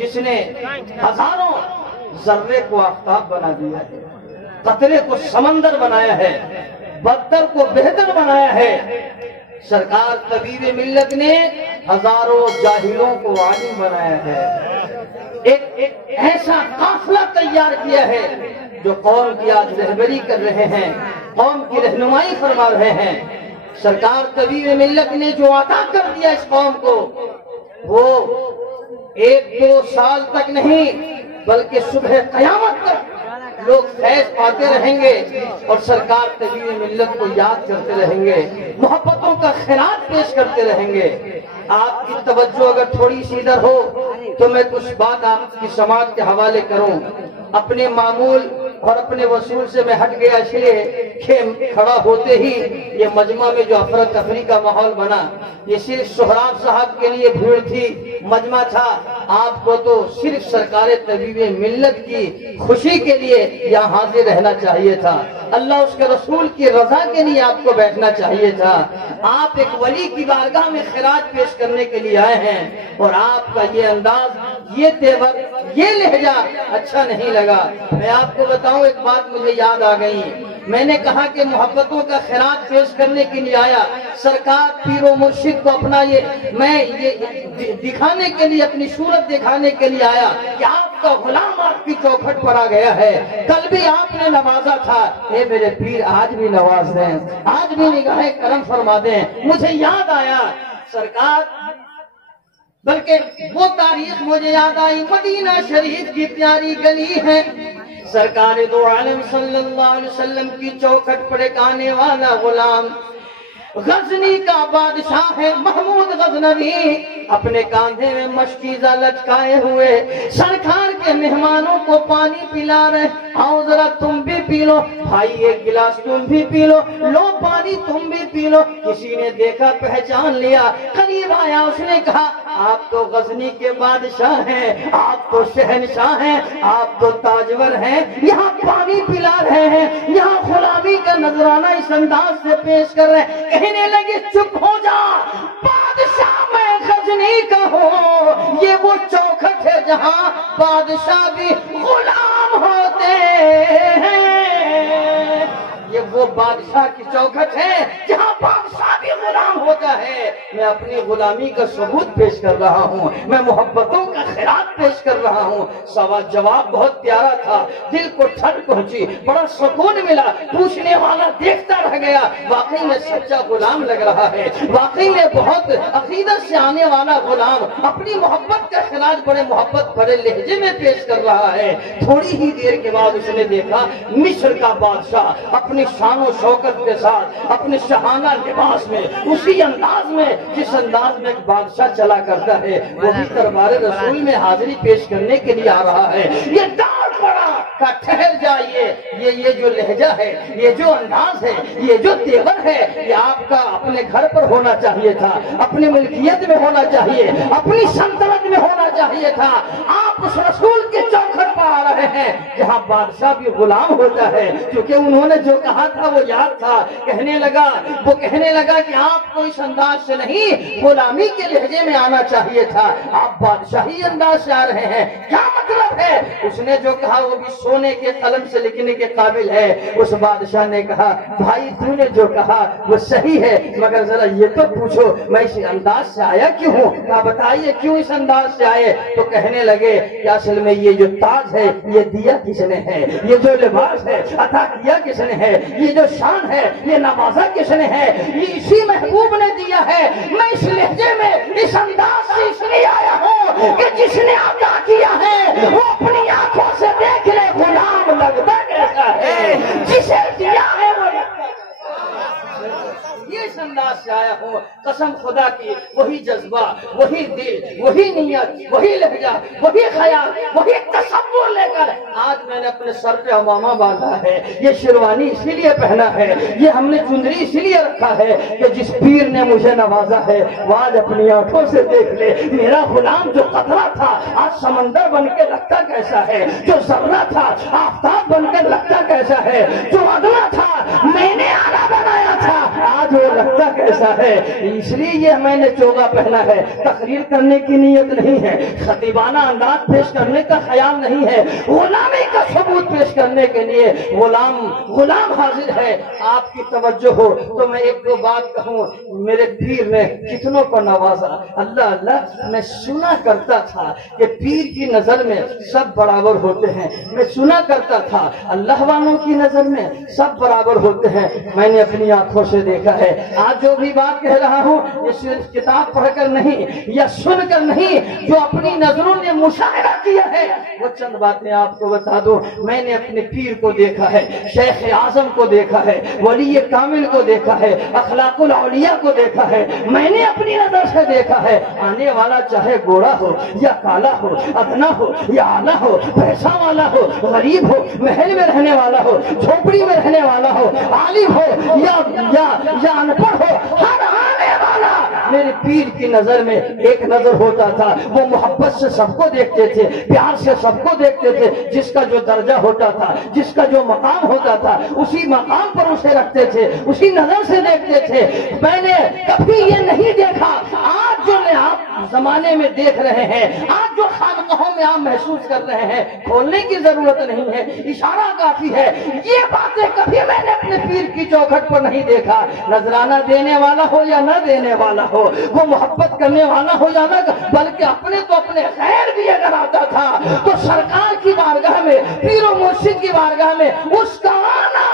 جس نے ہزاروں ذرے کو آفتاب بنا دیا ہے، قطرے کو سمندر بنایا ہے، بدتر کو بہتر بنایا ہے۔ سرکار طبیب ملت نے ہزاروں جاہلوں کو عالم بنایا ہے، ایک ایسا قافلہ تیار کیا ہے جو قوم کی آج رہبری کر رہے ہیں، قوم کی رہنمائی فرما رہے ہیں۔ سرکار طبیب ملت نے جو عطا کر دیا اس قوم کو، وہ 1-2 سال تک نہیں بلکہ صبح قیامت تک لوگ فیض پاتے رہیں گے اور سرکار طبیب ملت کو یاد کرتے رہیں گے، محبتوں کا خیرات پیش کرتے رہیں گے۔ آپ کی توجہ اگر تھوڑی سی ادھر ہو تو میں کچھ بات آپ کی سماعت کے حوالے کروں۔ اپنے معمول اور اپنے وصول سے میں ہٹ گیا اس لیے کہ کھڑا ہوتے ہی یہ مجمع میں جو افراتفری کا ماحول بنا، یہ صرف سہراب صاحب کے لیے بھیڑ تھی، مجمع تھا۔ آپ کو تو صرف سرکار طبیب ملت کی خوشی کے لیے یہاں حاضر رہنا چاہیے تھا، اللہ اس کے رسول کی رضا کے لیے آپ کو بیٹھنا چاہیے تھا۔ آپ ایک ولی کی بارگاہ میں خراج پیش کرنے کے لیے آئے ہیں اور آپ کا یہ انداز، یہ تیور، یہ لہجہ اچھا نہیں لگا۔ میں آپ کو بتاؤں ایک بات مجھے یاد آ گئی، میں نے کہا کہ محبتوں کا خراج پیش کرنے کے لیے آیا، سرکار پیر و مرشد کو اپنا میں یہ دکھانے کے لیے، اپنی صورت دکھانے کے لیے آیا کہ آپ کا غلام آپ کی چوکھٹ پر آ گیا ہے، کل بھی آپ نے نوازا تھا، اے میرے پیر آج بھی نواز دیں، آج بھی نگاہ کرم فرما دیں۔ مجھے یاد آیا سرکار، بلکہ وہ تاریخ مجھے یاد آئی، مدینہ شریف کی پیاری گلی ہے، سرکار دو عالم صلی اللہ علیہ وسلم کی چوکھٹ پر ایک آنے والا غلام، غزنی کا بادشاہ ہے محمود غزنوی، اپنے کاندھے میں مشکیزہ لٹکائے ہوئے سرکار کے مہمانوں کو پانی پلا رہے، آؤ ذرا تم بھی پی لو، بھائی ایک گلاس تم بھی پی لو، لو پانی تم بھی پی لو۔ کسی نے دیکھا، پہچان لیا، قریب آیا، اس نے کہا آپ تو غزنی کے بادشاہ ہیں، آپ تو شہنشاہ ہیں، آپ تو تاجور ہیں، یہاں پانی پلا رہے ہیں، یہاں غلامی کا نذرانہ اس انداز سے پیش کر رہے ہیں۔ کہنے لگے چپ ہو جا، بادشاہ میں غزنی کا ہوں، یہ وہ چوکھٹ ہے جہاں بادشاہ بھی غلام ہوتے ہیں، یہ وہ بادشاہ کی چوکھٹ ہے جہاں بادشاہ بھی غلام ہوتا ہے۔ میں اپنی غلامی کا ثبوت پیش کر رہا ہوں، میں محبتوں کا خیرات پیش کر رہا ہوں۔ سوال جواب بہت پیارا تھا، دل کو ٹھنڈ پہنچی، بڑا سکون ملا، پوچھنے والا دیکھتا رہ گیا، واقعی میں سچا غلام لگ رہا ہے، واقعی میں بہت عقیدت سے آنے والا غلام اپنی محبت کا خراج بڑے محبت بڑے لہجے میں پیش کر رہا ہے۔ تھوڑی ہی دیر کے بعد اس نے دیکھا مصر کا بادشاہ اپنی شان و شوکت کے ساتھ، اپنے شاہانہ لباس میں، اسی انداز میں جس انداز میں ایک بادشاہ چلا کرتا ہے، وہی دربار رسول میں حاضری پیش کرنے کے لیے آ رہا ہے۔ یہ ڈانٹ پڑا کہ ٹھہر جائیے، یہ جو لہجہ ہے، یہ جو انداز ہے، یہ جو تیور ہے، یہ آپ کا اپنے گھر پر ہونا چاہیے تھا، اپنی ملکیت میں ہونا چاہیے، اپنی سلطنت میں ہونا چاہیے تھا۔ آپ اس رسول کے چوکھٹ پر آ رہے ہیں جہاں بادشاہ بھی غلام ہوتا ہے، کیونکہ انہوں نے جو کہا تھا وہ یاد تھا۔ کہنے لگا کہ آپ کو اس انداز سے نہیں، غلامی کے لہجے میں آنا چاہیے تھا، آپ بادشاہی انداز سے آ رہے ہیں، کیا مطلب ہے؟ اس نے جو کہا وہ بھی سونے کے قلم سے لکھنے کے قابل ہے۔ اس بادشاہ نے کہا بھائی تو نے جو کہا وہ صحیح ہے، مگر ذرا یہ تو پوچھو میں اس انداز سے آیا کیوں ہوں؟ کہا بتائیے کیوں اس انداز سے آئے؟ تو کہنے لگے کہ اصل میں یہ جو تاج ہے یہ دیا کس نے ہے، یہ جو لباس ہے عطا کیا کس نے ہے، یہ جو شان ہے یہ نوازا کس نے ہے، یہ اسی محبوب نے دیا ہے۔ میں اس لہجے میں اس انداز سے اس لیے آیا ہوں کہ جس نے عطا کیا ہے وہ اپنی آنکھوں سے دیکھ لے غلام لگتا کیسا ہے، جسے دیا ہے وہ یہ اس انداز سے آیا ہوں۔ قسم خدا کی وہی جذبہ، وہی دل، وہی نیت، وہی لہجہ، وہی خیال، وہی تصور لے کر آج میں نے اپنے سر پہ عمامہ باندھا ہے، یہ شیروانی اسی لیے پہنا ہے، یہ ہم نے چندری اسی لیے رکھا ہے کہ جس پیر نے مجھے نوازا ہے وہ آج اپنی آنکھوں سے دیکھ لے میرا غلام جو قطرہ تھا آج سمندر بن کے لگتا کیسا ہے، جو ذرہ تھا آفتاب بن کے لگتا کیسا ہے، جو ادنا تھا میں نے آلہ بنایا تھا آج آج وہ لگتا کیسا ہے، اس لیے یہ میں نے چوگا پہنا ہے۔ تقریر کرنے کی نیت نہیں ہے، خطیبانہ انداز پیش کرنے کا خیال نہیں ہے، غلامی کا ثبوت پیش کرنے کے لیے غلام حاضر ہے۔ آپ کی توجہ ہو تو میں ایک دو بات کہوں۔ میرے پیر نے کتنوں کو نوازا، اللہ اللہ۔ میں سنا کرتا تھا کہ پیر کی نظر میں سب برابر ہوتے ہیں، میں سنا کرتا تھا اللہ والوں کی نظر میں سب برابر ہوتے ہیں۔ میں نے اپنی آنکھوں سے دیکھا ہے۔ آج جو بھی بات کہہ رہا ہوں یہ صرف کتاب پڑھ کر نہیں یا سن کر نہیں، جو اپنی نظروں نے مشاہدہ کیا ہے وہ چند باتیں آپ کو بتا دوں۔ میں نے اپنے پیر کو دیکھا ہے، شیخ اعظم کو دیکھا ہے، ولی کامل کو دیکھا ہے، اخلاق الاولیاء کو دیکھا ہے، میں نے اپنی نظر سے دیکھا ہے۔ آنے والا چاہے گوڑا ہو یا کالا ہو، ادنا ہو یا اعلیٰ ہو، پیسہ والا ہو، غریب ہو، محل میں رہنے والا ہو، جھوپڑی میں رہنے والا ہو، عالم ہو یا ان پڑھ ہو، ہر آنے والا میرے پیر کی نظر میں ایک نظر ہوتا تھا۔ وہ محبت سے سب کو دیکھتے تھے، پیار سے سب کو دیکھتے تھے، جس کا جو درجہ ہوتا تھا، جس کا جو مقام ہوتا تھا، اسی مقام پر اسے رکھتے تھے، اسی نظر سے دیکھتے تھے۔ میں نے کبھی یہ نہیں دیکھا آج جو آپ زمانے میں دیکھ رہے ہیں، آج جو خانقاہوں میں آپ محسوس کر رہے ہیں، کھولنے کی ضرورت نہیں ہے، اشارہ کافی ہے۔ یہ باتیں کبھی میں نے اپنے پیر کی چوکھٹ پر نہیں دیکھا۔ نذرانہ دینے والا ہو یا نہ دینے والا ہو، وہ محبت کرنے والا ہو یا نہ، بلکہ اپنے خیر بھی اگر آتا تھا تو سرکار کی بارگاہ میں، پیر و مرشد کی بارگاہ میں اس کا آنا،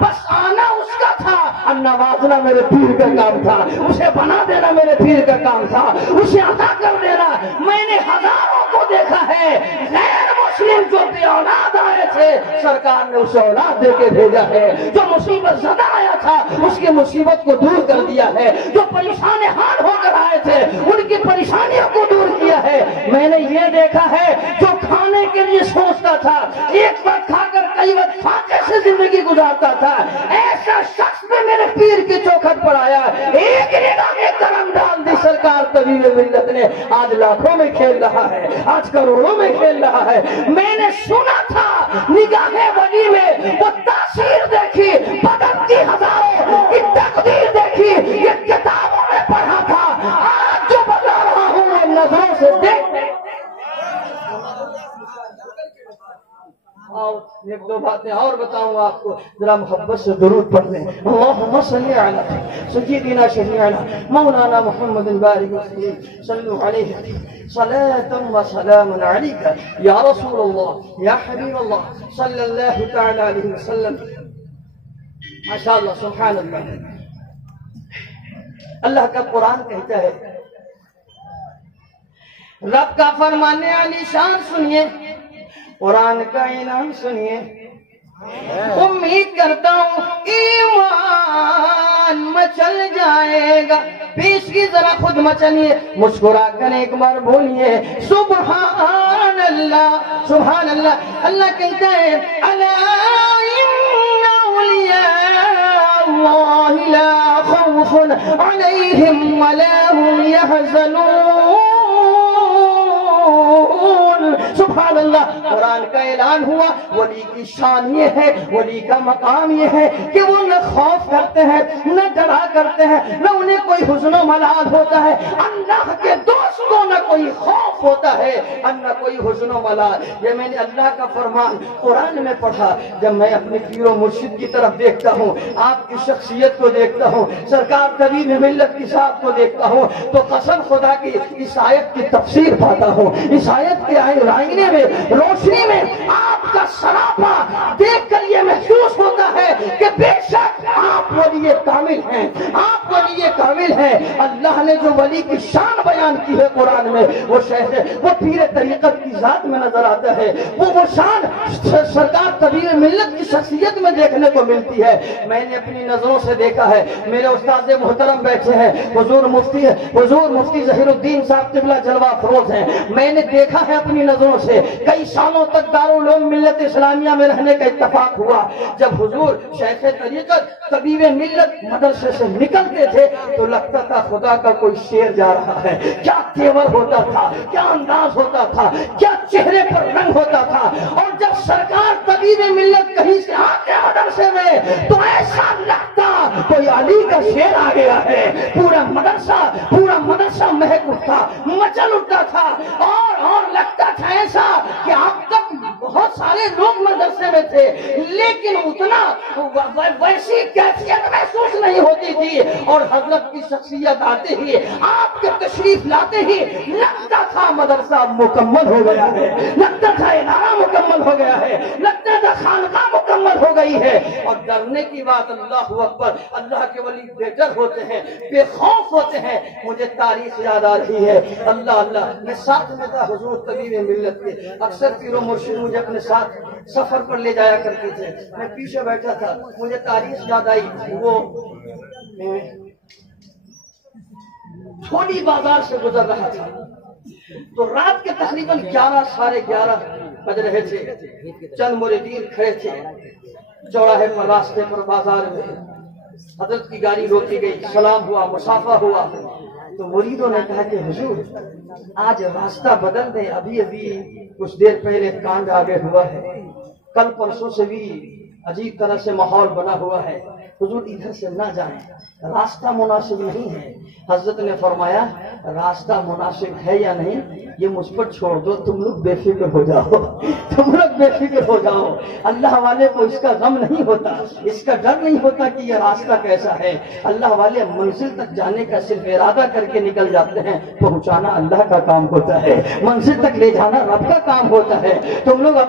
بس آنا اس کا تھا۔ نوازنا میرے پیر کا کام تھا، اسے بنا دینا میرے پیر کا کام تھا، اسے عطا کر دینا۔ میں نے ہزاروں کو دیکھا ہے، غیر مسلم جو بے اولاد آئے تھے سرکار نے اسے اولاد دے کے بھیجا ہے، جو مصیبت زدہ آیا تھا اس کی مصیبت کو دور کر دیا ہے، جو پریشان حال ہو کر آئے تھے ان کی پریشانیوں کو دور کیا ہے۔ میں نے یہ دیکھا ہے جو کھانے کے لیے سوچتا تھا، ایک وقت کھا کر کئی وقت فاقے سے زندگی گزارتا تھا، ایسا شخص بھی میرے پیر کی چوکھٹ پر آیا، ایک نگاہ میں کرم ڈال دی سرکار طبیب ملت نے۔ آج لاکھوں میں کھیل رہا ہے، آج کروڑوں میں کھیل رہا ہے۔ میں نے سنا تھا نگاہ ولی میں وہ تاثیر دیکھی، بدلتی ہزاروں کی تقدیر دیکھی، یہ کتابوں میں پڑھا تھا۔ آج جو بتا رہا ہوں وہ نظروں سے دیکھ۔ ایک دو باتیں اور بتاؤں آپ کو، ذرا محبت سے درود پڑھ لیں۔ اللہم صلی علی سیدنا شفیعنا مولانا محمد بارک وسلم، صلو علیہ صلاۃ و سلام علیک یا رسول اللہ یا حبیب اللہ صلی اللہ تعالی علیہ وسلم۔ ماشاء اللہ، سبحان اللہ۔ اللہ کا قرآن کہتا ہے، رب کا فرمانے علی شان سنیے، قرآن کا اعلان سنیے۔ امید کرتا ہوں ایمان مچل جائے گا، پیش کی ذرا خود مچلیے، مسکرا کر ایک بار بولیے سبحان اللہ، سبحان اللہ۔ اللہ کہتا ہے الا ان اولیاء اللہ لا خوف علیہم ولا هم يحزنون۔ سبحان اللہ۔ قرآن کا اعلان ہوا، ولی کی شان یہ ہے، ولی کا مقام یہ ہے کہ وہ نہ خوف کرتے ہیں نہ ڈرا کرتے ہیں، نہ انہیں کوئی حزن و ملال ہوتا ہے۔ اللہ کے دوست کو نہ کوئی خوف ہوتا ہے اور نہ کوئی حزن و ملال۔ یہ میں نے اللہ کا فرمان قرآن میں پڑھا۔ جب میں اپنے پیر و مرشد کی طرف دیکھتا ہوں، آپ کی شخصیت کو دیکھتا ہوں، سرکار طبیب ملت کی ذات کو دیکھتا ہوں، تو قسم خدا کی اس آیت کی تفسیر پاتا ہوں۔ اس آیت کے آئینے میں، روشنی میں آپ کا سراپا دیکھ کر یہ محسوس ہوتا ہے کہ بے شک آپ ولی کامل ہیں، آپ ولی کامل ہیں۔ اللہ نے جو ولی کی شان بیان کی ہے قرآن میں، وہ وہ پیر طریقت کی ذات میں نظر آتا ہے، وہ شان سرکار طبیب ملت کی شخصیت میں دیکھنے کو ملتی ہے۔ میں نے اپنی نظروں سے دیکھا ہے، میرے استاد محترم بیٹھے ہیں، حضور مفتی ظہیر الدین صاحب قبلہ جلوہ افروز ہیں۔ میں نے دیکھا ہے اپنی نظروں سے، کئی سالوں تک دارالعلوم ملت اسلامیہ میں رہنے کا اتفاق ہوا۔ جب حضور شیخ طریقت طبیب ملت مدرسے سے نکلتے تھے تو لگتا تھا خدا کا کوئی شیر جا رہا ہے۔ کیا تیور ہوتا تھا، کیا انداز ہوتا تھا، کیا چہرے پر رنگ ہوتا تھا۔ اور جب سرکار طبیب ملت کہیں سے آتے مدرسے میں تو ایسا لگتا کوئی علی کا شیر آ گیا ہے، پورا مدرسہ مہک اٹھا، مچل اٹھا تھا، اور لگتا تھا ایسا کہ اب تک بہت سارے لوگ مدرسے میں تھے لیکن اتنا ویسی کیفیت محسوس نہیں ہوتی تھی، اور حضرت کی شخصیت آتے ہی، آپ کے تشریف لاتے ہی لگتا تھا مدرسہ مکمل ہو گیا ہے، لگتا تھا ادارہ مکمل ہو گیا ہے، لگتا تھا خانقاہ مکمل ہو گئی ہے۔ اور ڈرنے کی بات، اللہ اکبر، اللہ کے ولی بے ڈر ہوتے ہیں، بے خوف ہوتے ہیں۔ مجھے تاریخ یاد آ رہی ہے، اللہ میں ساتھ میں تھا حضور طبیب ملت کے، اکثر پیر و مرشد مجھے اپنے ساتھ سفر پر لے جایا کرتے تھے، میں پیچھے بیٹھا تھا، مجھے تاریخ یاد آئی، وہ چھوٹی بازار سے گزر رہا تھا تو رات کے تقریباً 11 ساڑھے 11 بج رہے تھے، چند مریدین کھڑے تھے چوراہے پر، راستے پر، بازار میں۔ حضرت کی گاڑی روکی گئی، سلام ہوا، مصافحہ ہوا، تو مریدوں نے کہا کہ حضور آج راستہ بدل دیں، ابھی کچھ دیر پہلے کانڈ آگے ہوا ہے، کل پرسوں سے بھی عجیب طرح سے ماحول بنا ہوا ہے، حضور ادھر سے نہ جائیں، راستہ مناسب نہیں ہے۔ حضرت نے فرمایا راستہ مناسب ہے یا نہیں یہ مجھ پر چھوڑ دو، تم لوگ بے فکر ہو جاؤ، تم لوگ بے فکر ہو جاؤ۔ اللہ والے کو اس کا غم نہیں ہوتا، اس کا ڈر نہیں ہوتا کہ یہ راستہ کیسا ہے۔ اللہ والے منزل تک جانے کا صرف ارادہ کر کے نکل جاتے ہیں، پہنچانا اللہ کا کام ہوتا ہے، منزل تک لے جانا رب کا کام ہوتا ہے۔ تم لوگ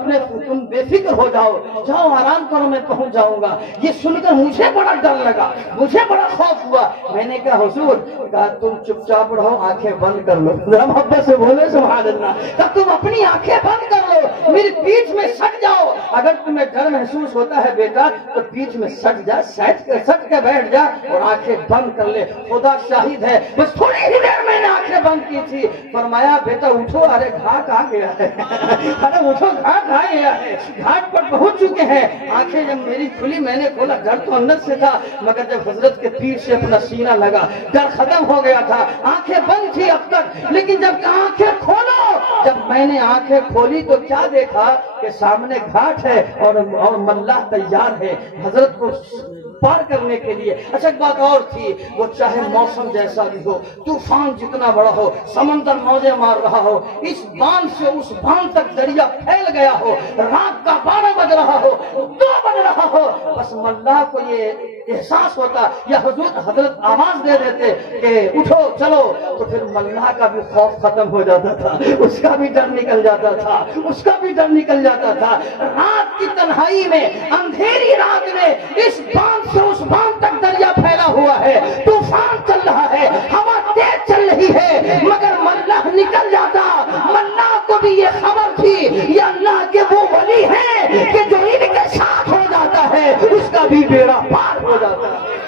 تم بے فکر ہو جاؤ، جاؤ آرام کرو، میں پہنچ جاؤں گا۔ یہ سن کر مجھے بڑا ڈر لگا، مجھے بڑا خوف ہوا۔ میں نے کہا حضور، کہا تم چپ چاپ رہو، آنکھیں بند کر لو، ذرا محبت سے بولے سبحان اللہ، کہا تم اپنی آنکھیں بند کر لو، میری پیٹھ میں سٹ جاؤ، اگر تمہیں ڈر محسوس ہوتا ہے بیٹا تو پیٹھ میں سٹ جا، سٹ کے بیٹھ جا اور آنکھیں بند کر لے، خدا شاہد ہے بس تھوڑی ہی دیر میں نے آنکھیں بند کی تھی، فرمایا بیٹا اٹھو، ارے گھاٹ آ گیا ہے، ارے اٹھو گھاٹ آ گیا ہے، گھاٹ پر پہنچ چکے ہیں۔ آنکھیں جب میری کھلی، میں نے کھولا، ڈر تو اندر سے تھا مگر جب حضرت کے پیٹھ سے اپنا سینہ لگا ڈر ختم ہو گیا تھا۔ آنکھیں بند تھی اب تک، لیکن جب آنکھیں کھولو، جب میں نے آنکھیں کھولی تو کیا دیکھا کہ سامنے گھاٹ ہے اور ملاح تیار ہے حضرت کو پار کرنے کے لیے۔ اچھا ایک بات اور تھی، وہ چاہے موسم جیسا بھی ہو، طوفان جتنا بڑا ہو، سمندر موجیں مار رہا ہو، اس باندھ سے اس باندھ تک دریا پھیل گیا ہو، رات کا 12 بج رہا ہو، 2 بج رہا ہو، بس ملاح کو یہ احساس ہوتا یا حضرت آواز دے دیتے کہ اٹھو چلو، تو پھر ملاح کا بھی خوف ختم ہو جاتا تھا، اس کا بھی ڈر نکل جاتا تھا، اس کا بھی ڈر نکل جاتا تھا۔ رات کی تنہائی میں، اندھیری رات میں، اس باندھ سے اس باندھ تک دریا پھیلا ہوا ہے، طوفان چل رہا ہے، ہوا تیز چل رہی ہے، مگر ملاح نکل جاتا۔ ملاح کو بھی یہ خبر تھی یہ اللہ کے وہ ولی ہیں کہ جو ان کے ساتھ ہو جاتا ہے اس کا بھی بیڑا پار ہو جاتا ہے۔